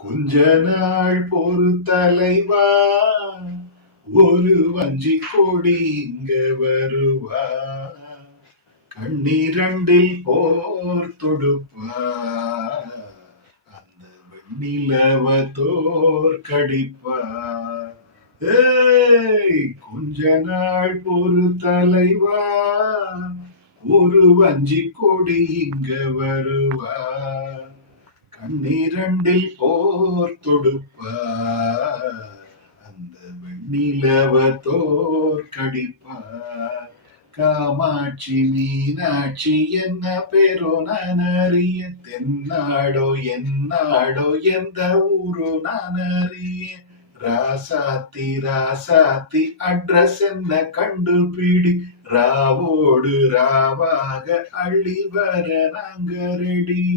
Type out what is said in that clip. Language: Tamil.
கொஞ்ச நாள் பொறு தலைவா, ஒரு வஞ்சி கொடி இங்க வருவா, கண்ணீரண்டில் போர் தொடுப்பா, அந்த வெண்ணிலவ தோற்கடிப்பா. ஏய், கொஞ்ச நாள் பொறு தலைவா, ஒரு வஞ்சி கொடி இங்க வருவா, கண்ணீரண்டில் போர் தொடுப்பார், அந்த வெண்ணிலவ தோற்கடிப்பார். காமாட்சி மீனாட்சி என்ன பேரோ நான் அறிய, தென்னாடோ என்னாடோ எந்த ஊரோ நான் அறிய, ராசாத்தி ராசாத்தி அட்ரஸ் என்ன கண்டுபிடி, ராவோடு ராவாக அள்ளி வர நாங்க ரெடி.